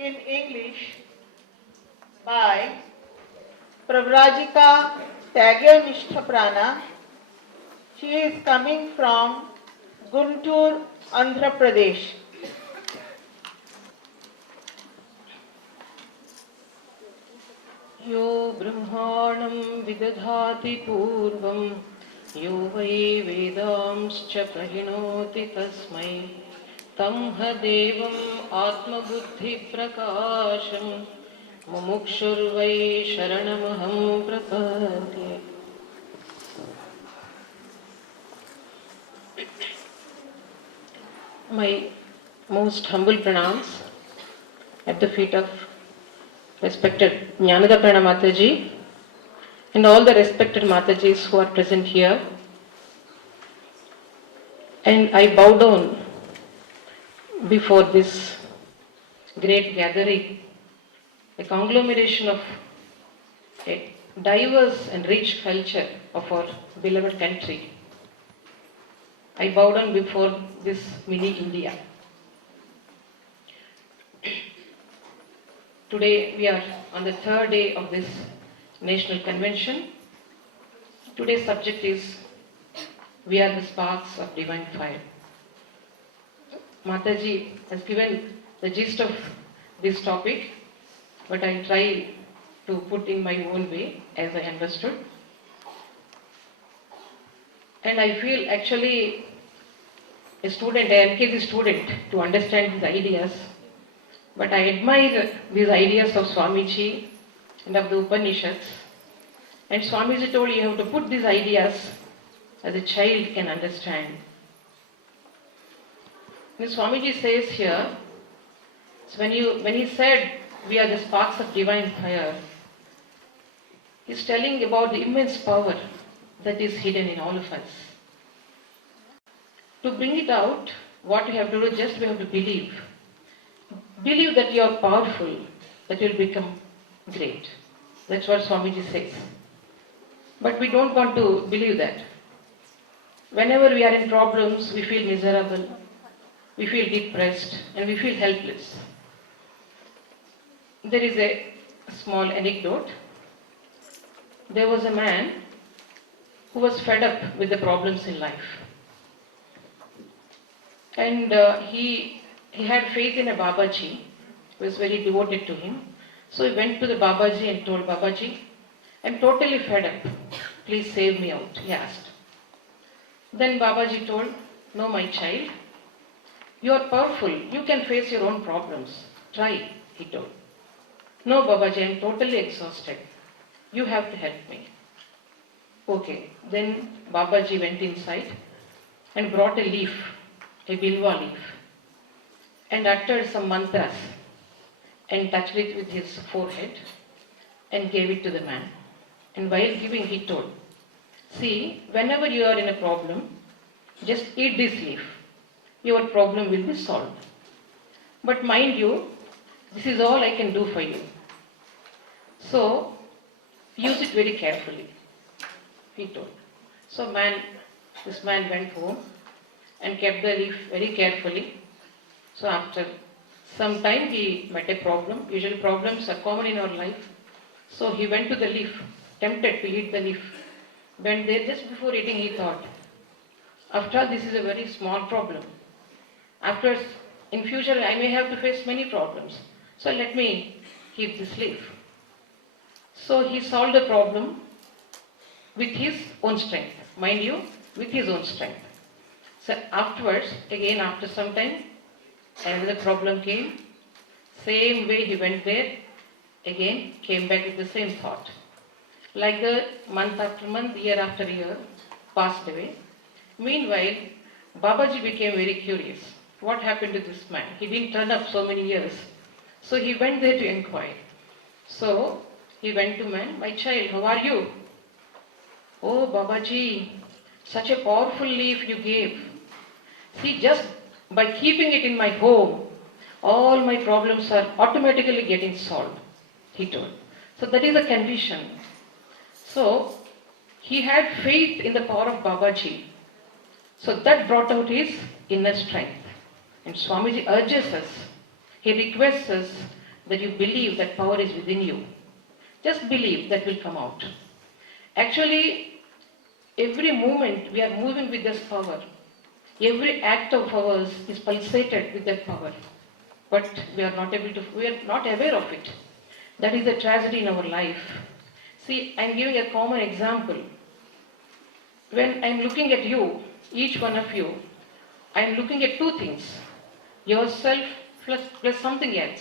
in English by Pravrajika Tyaganishtaprana. She is coming from Guntur, Andhra Pradesh. यो ब्रह्माणं विदधाति पूर्वं यो वै वेदांश्च प्रहिणोति तस्मै तं ह देवम् आत्मबुद्धिप्रकाशं मुमुक्षुर्वै शरणमहं प्रपद्ये. My most humble pranams at the feet of respected Jnanaprana Mataji and all the respected Matajis who are present here. And I bow down before this great gathering, a conglomeration of a diverse and rich culture of our beloved country. I bow down before this mini India. Today we are on the third day of this national convention. Today's subject is "We are the sparks of divine fire." Mataji has given the gist of this topic, but I'll try to put in my own way as I understood. And I feel actually a student, an LKG student, to understand these ideas. But I admire these ideas of Swamiji and of the Upanishads. And Swamiji told you have to put these ideas as a child can understand. And Swamiji says here, so when he said we are the sparks of divine fire, he's telling about the immense power that is hidden in all of us. To bring it out, what we have to do, just we have to believe. Believe that you are powerful, that you will become great. That's what Swamiji says. But we don't want to believe that. Whenever we are in problems, we feel miserable, we feel depressed, and we feel helpless. There is a small anecdote. There was a man who was fed up with the problems in life. And he had faith in a Babaji who was very devoted to him. So he went to the Babaji and told Babaji, "I'm totally fed up. Please save me out," he asked. Then Babaji told, "No, my child, you are powerful. You can face your own problems. Try," he told. "No, Babaji, I'm totally exhausted. You have to help me." Okay. Then Babaji went inside and brought a leaf, a bilwa leaf, and uttered some mantras and touched it with his forehead and gave it to the man. And while giving, he told, "See, whenever you are in a problem, just eat this leaf. Your problem will be solved. But mind you, this is all I can do for you. So, use it very carefully," he told. So this man went home and kept the leaf very carefully. So after some time he met a problem. Usually problems are common in our life. So he went to the leaf, tempted to eat the leaf. Went there, just before eating he thought, after all this is a very small problem. Afterwards, in future I may have to face many problems. So let me keep this leaf. So he solved the problem with his own strength. Mind you, with his own strength. So afterwards, again after some time, another problem came. Same way he went there, again came back with the same thought. Like the month after month, year after year passed away. Meanwhile, Babaji became very curious. What happened to this man? He didn't turn up so many years. So he went there to inquire. So he went to man, "My child, how are you?" "Oh Babaji, such a powerful leaf you gave. See, just by keeping it in my home, all my problems are automatically getting solved," he told. So that is the condition. So he had faith in the power of Babaji. So that brought out his inner strength. And Swamiji urges us, he requests us that you believe that power is within you. Just believe that will come out. Actually, every moment we are moving with this power. Every act of ours is pulsated with that power. But we are not aware of it. That is a tragedy in our life. See, I am giving a common example. When I am looking at you, each one of you, I am looking at two things. Yourself plus something else.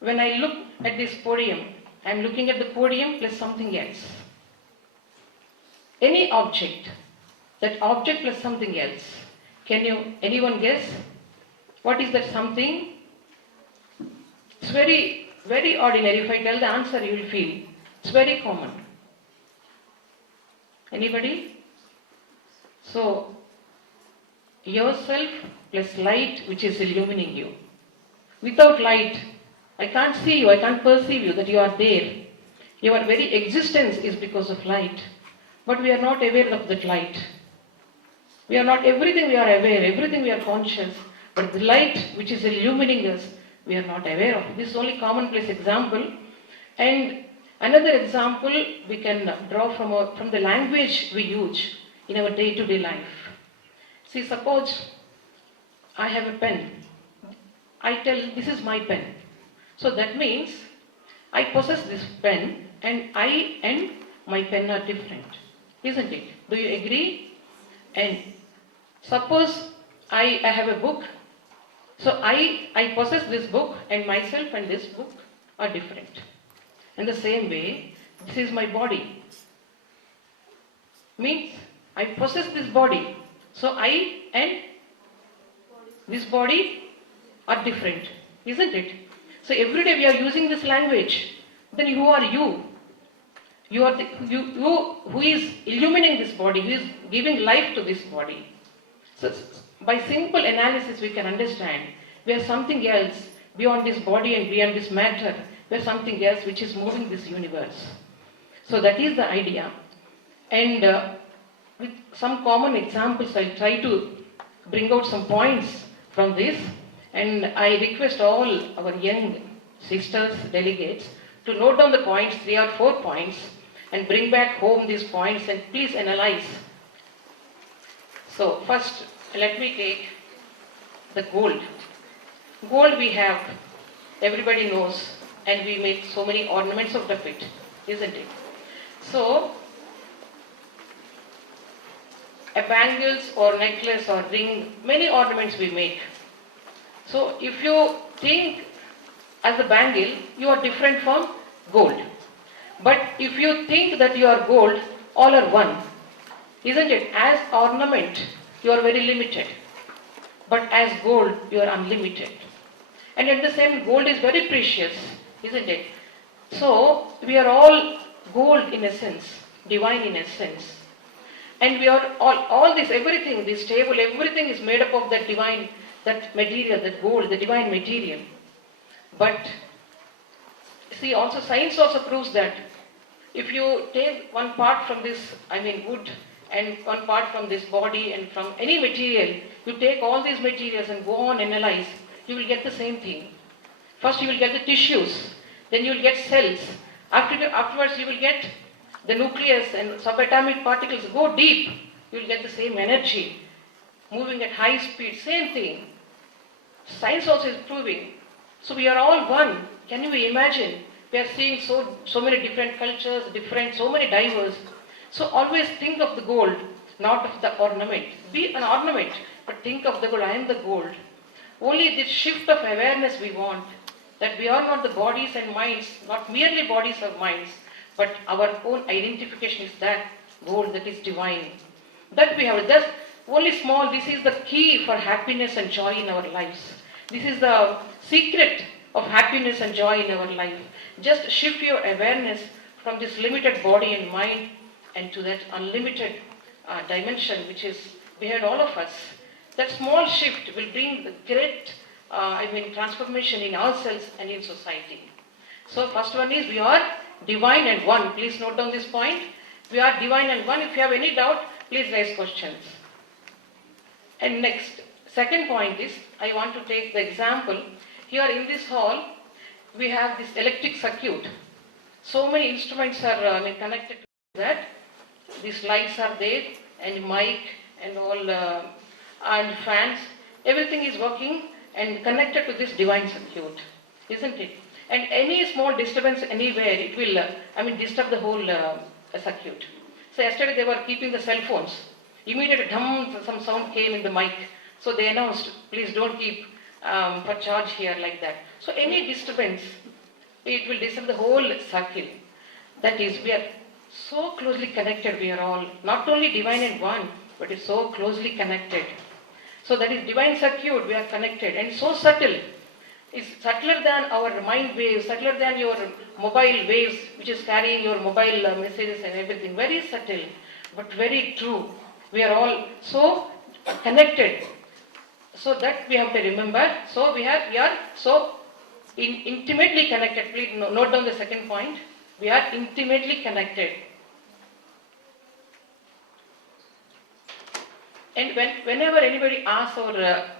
When I look at this podium, I am looking at the podium plus something else. Any object, that object plus something else. Anyone guess? What is that something? It's very, very ordinary. If I tell the answer, you will feel. It's very common. Anybody? So, yourself plus light which is illumining you. Without light, I can't see you, I can't perceive you, that you are there. Your very existence is because of light. But we are not aware of that light. We are not everything we are aware, everything we are conscious. But the light which is illumining us, we are not aware of. This is only commonplace example. And another example we can draw from the language we use in our day-to-day life. See, suppose I have a pen. I tell this is my pen. So that means I possess this pen and I and my pen are different. Isn't it? Do you agree? And suppose I have a book. So I possess this book and myself and this book are different. In the same way, this is my body. Means I possess this body. So I and this body are different. Isn't it? So every day we are using this language. Then who are you? You are you who is illuminating this body, who is giving life to this body. So by simple analysis we can understand we are something else beyond this body and beyond this matter. We are something else which is moving this universe. So that is the idea. And with some common examples, I'll try to bring out some points from this. And I request all our young sisters, delegates, to note down the points, 3 or 4 points, and bring back home these points and please analyze. So first, let me take the gold. Gold we have, everybody knows, and we make so many ornaments out of it, isn't it? So, a bangles or necklace or ring, many ornaments we make. So, if you think as a bangle, you are different from gold. But if you think that you are gold, all are one. Isn't it? As ornament, you are very limited. But as gold, you are unlimited. And at the same, gold is very precious, isn't it? So, we are all gold in essence, divine in essence. And we are all this, everything, this table, everything is made up of that divine, that material, that gold, the divine material. But, see, also science also proves that if you take one part from this, wood, and one part from this body and from any material, you take all these materials and go on analyze, you will get the same thing. First you will get the tissues, then you will get cells. Afterwards you will get the nucleus and subatomic particles. Go deep, you will get the same energy, moving at high speed, same thing. Science also is proving. So we are all one. Can you imagine? We are seeing so many different cultures, so many diverse. So always think of the gold, not of the ornament. Be an ornament, but think of the gold. I am the gold. Only this shift of awareness we want, that we are not the bodies and minds, not merely bodies or minds, but our own identification is that gold that is divine. That we have. Just only small, this is the key for happiness and joy in our lives. This is the secret of happiness and joy in our life. Just shift your awareness from this limited body and mind and to that unlimited dimension which is behind all of us. That small shift will bring the great transformation in ourselves and in society. So first one is we are divine and one. Please note down this point. We are divine and one. If you have any doubt, please raise questions. And next, second point is, I want to take the example. Here in this hall, we have this electric circuit. So many instruments are connected to that. These lights are there, and mic, and all, and fans. Everything is working and connected to this divine circuit, isn't it? And any small disturbance anywhere, it will, disturb the whole circuit. So yesterday they were keeping the cell phones. Immediately, some sound came in the mic. So they announced, please don't keep for charge here like that. So any disturbance, it will disturb the whole circle. That is, we are so closely connected, we are all, not only divine and one, but it's so closely connected. So that is divine circuit, we are connected, and so subtle. It's subtler than our mind waves, subtler than your mobile waves, which is carrying your mobile messages and everything. Very subtle, but very true. We are all so connected. So that we have to remember. So we are so intimately connected. Please note down the second point. We are intimately connected. And whenever anybody asks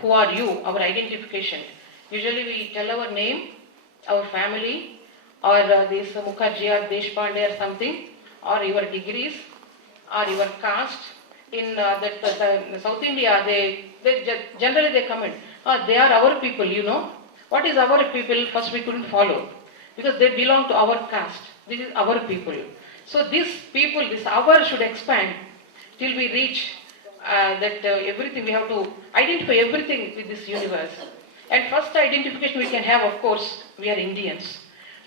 who are you, our identification, usually we tell our name, our family, or this Mukherjee or Deshpande or something, or your degrees, or your caste. In the South India, they generally they comment, they are our people, you know. What is our people? First we couldn't follow, because they belong to our caste. This is our people. So this people, this our should expand till we reach everything. We have to identify everything with this universe. And first identification we can have, of course, we are Indians.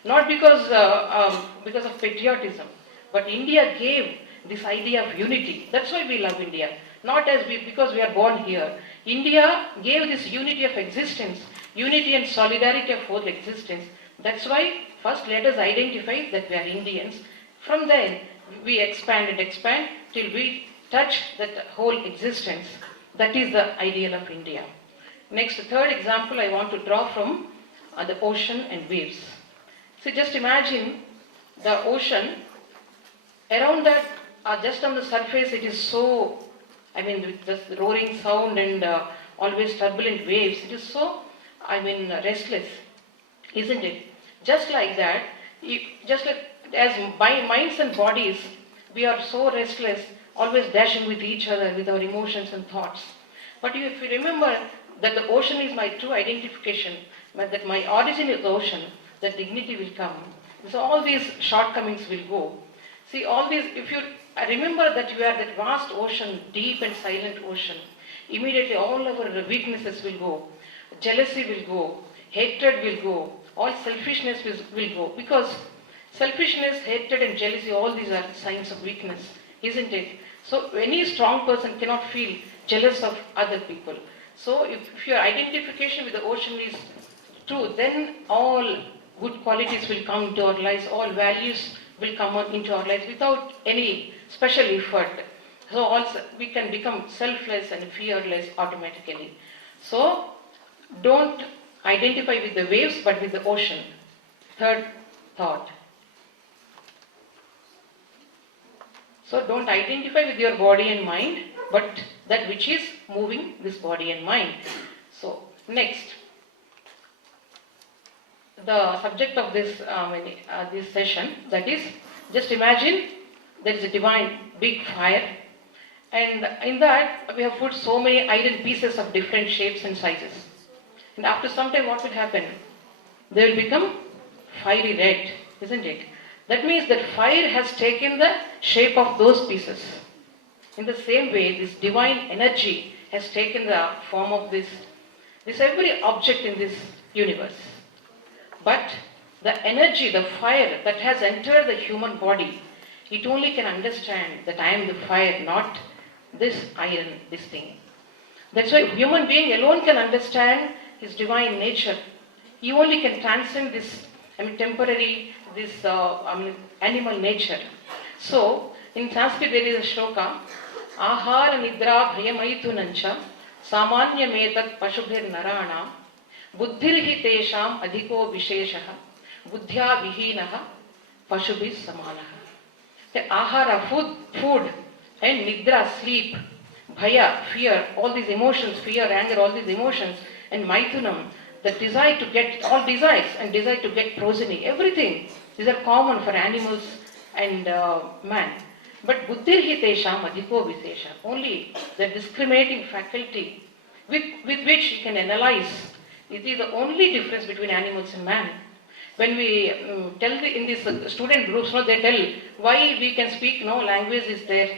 Not because of patriotism, but India gave this idea of unity. That's why we love India. Not because we are born here. India gave this unity of existence, unity and solidarity of whole existence. That's why first let us identify that we are Indians. From there we expand and expand till we touch that whole existence. That is the ideal of India. Next, third example I want to draw from the ocean and waves. So just imagine the ocean. Around that, just on the surface, it is so, with this roaring sound and always turbulent waves, it is so, restless, isn't it? Just like that, just like as by minds and bodies, we are so restless, always dashing with each other, with our emotions and thoughts. But if you remember that the ocean is my true identification, that my origin is the ocean, the dignity will come. So all these shortcomings will go. See, all these, if you remember that you are that vast ocean, deep and silent ocean, immediately all our weaknesses will go, jealousy will go, hatred will go, all selfishness will go. Because selfishness, hatred and jealousy, all these are signs of weakness, isn't it? So any strong person cannot feel jealous of other people. So if your identification with the ocean is true, then all good qualities will come into our lives, all values will come into our lives without any special effort. So also we can become selfless and fearless automatically. So don't identify with the waves but with the ocean. Third thought. So don't identify with your body and mind, but that which is moving this body and mind. So next, the subject of this this session, that is, just imagine there is a divine big fire, and in that we have put so many iron pieces of different shapes and sizes. And after some time, what will happen? They will become fiery red, isn't it? That means that fire has taken the shape of those pieces. In the same way, this divine energy has taken the form of this every object in this universe. But the energy, the fire that has entered the human body, it only can understand that I am the fire, not this iron, this thing. That's why human being alone can understand his divine nature. He only can transcend this, temporary, this animal nature. So, in Sanskrit there is a shloka, Ahara nidra bhayamaithunancha samanya metat pashubhir narana buddhirhi tesham adhiko visheshaha buddhya vihinaha pashubhis samanaha. The ahara, food, and nidra, sleep, bhaya, fear, all these emotions, fear, anger, all these emotions, and maithunam, the desire to get, all desires and desire to get progeny, everything, these are common for animals and man. But buddhirhi tesham adhiko visesha, only the discriminating faculty with which you can analyze, it is the only difference between animals and man. When we tell in these student groups, no, they tell why we can speak, no, language is there,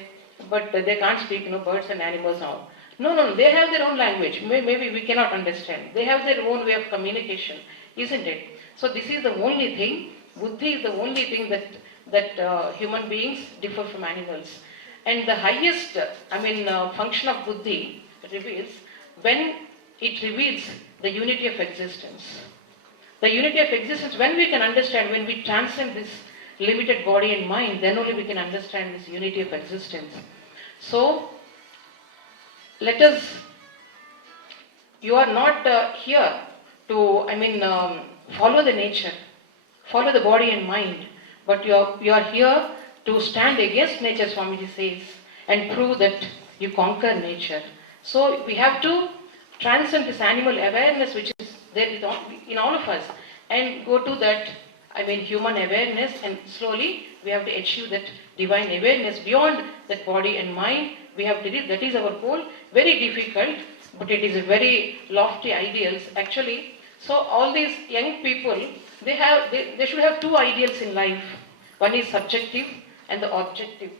but they can't speak, no, birds and animals now. No, they have their own language. Maybe we cannot understand. They have their own way of communication, isn't it? So this is the only thing. Buddhi is the only thing that human beings differ from animals. And the highest, function of buddhi reveals when it reveals the unity of existence. The unity of existence, when we can understand, when we transcend this limited body and mind, then only we can understand this unity of existence. So, let us, you are not here to, follow the nature, follow the body and mind, but you are here to stand against nature, Swamiji says, and prove that you conquer nature. So, we have to transcend this animal awareness which is there in all of us and go to that, human awareness, and slowly we have to achieve that divine awareness beyond that body and mind. We have to reach, that is our goal. Very difficult, but it is a very lofty ideals actually. So all these young people, they should have two ideals in life. One is subjective and the objective.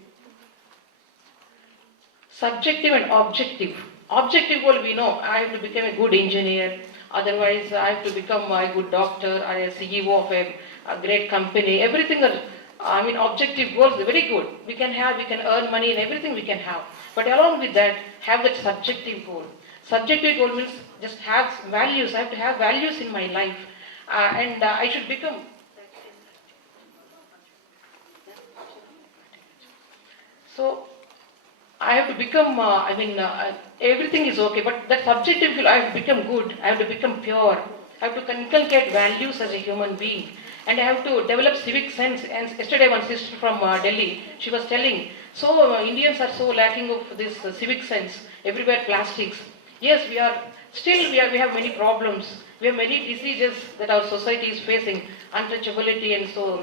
Subjective and objective. Objective goal, we know, I have to become a good engineer, otherwise I have to become a good doctor or a CEO of a great company. Everything are, objective goals are very good. We can earn money and everything we can have. But along with that, have that subjective goal. Subjective goal means just have values. I have to have values in my life. And I should become... So, I have to become, everything is okay, but that subjective goal, I have to become good, I have to become pure, I have to inculcate values as a human being, and I have to develop civic sense. And yesterday one sister from Delhi, she was telling, so Indians are so lacking of this civic sense, everywhere plastics. Yes, we have many problems, we have many diseases that our society is facing, untouchability and so,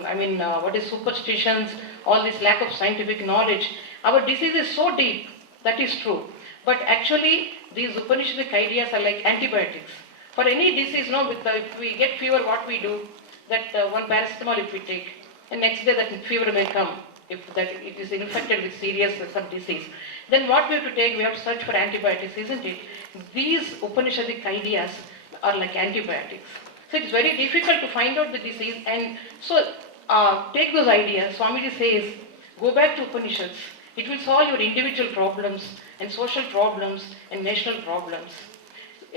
what is superstitions, all this lack of scientific knowledge. Our disease is so deep, that is true. But actually, these Upanishadic ideas are like antibiotics. For any disease, if we get fever, what we do? That one paracetamol if we take, and next day that fever may come, if that it is infected with serious some disease. Then what we have to take? We have to search for antibiotics, isn't it? These Upanishadic ideas are like antibiotics. So it's very difficult to find out the disease, and so take those ideas. Swamiji says, go back to Upanishads. It will solve your individual problems and social problems and national problems.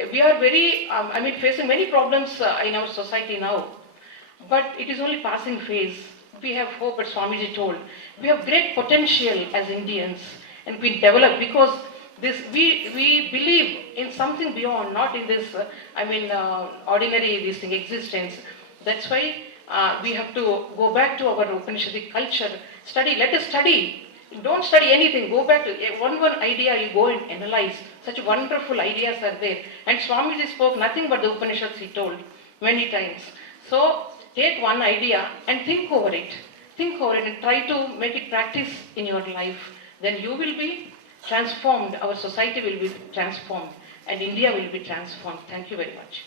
We are facing many problems in our society now, but it is only passing phase. We have hope, as Swamiji told. We have great potential as Indians, and we develop because we believe in something beyond, not in this ordinary existence. That's why we have to go back to our Upanishadic culture. Study. Let us study. Don't study anything. Go back to one idea. You go and analyze. Such wonderful ideas are there. And Swamiji spoke nothing but the Upanishads. He told many times. So take one idea and think over it. Think over it and try to make it practice in your life. Then you will be transformed. Our society will be transformed, and India will be transformed. Thank you very much.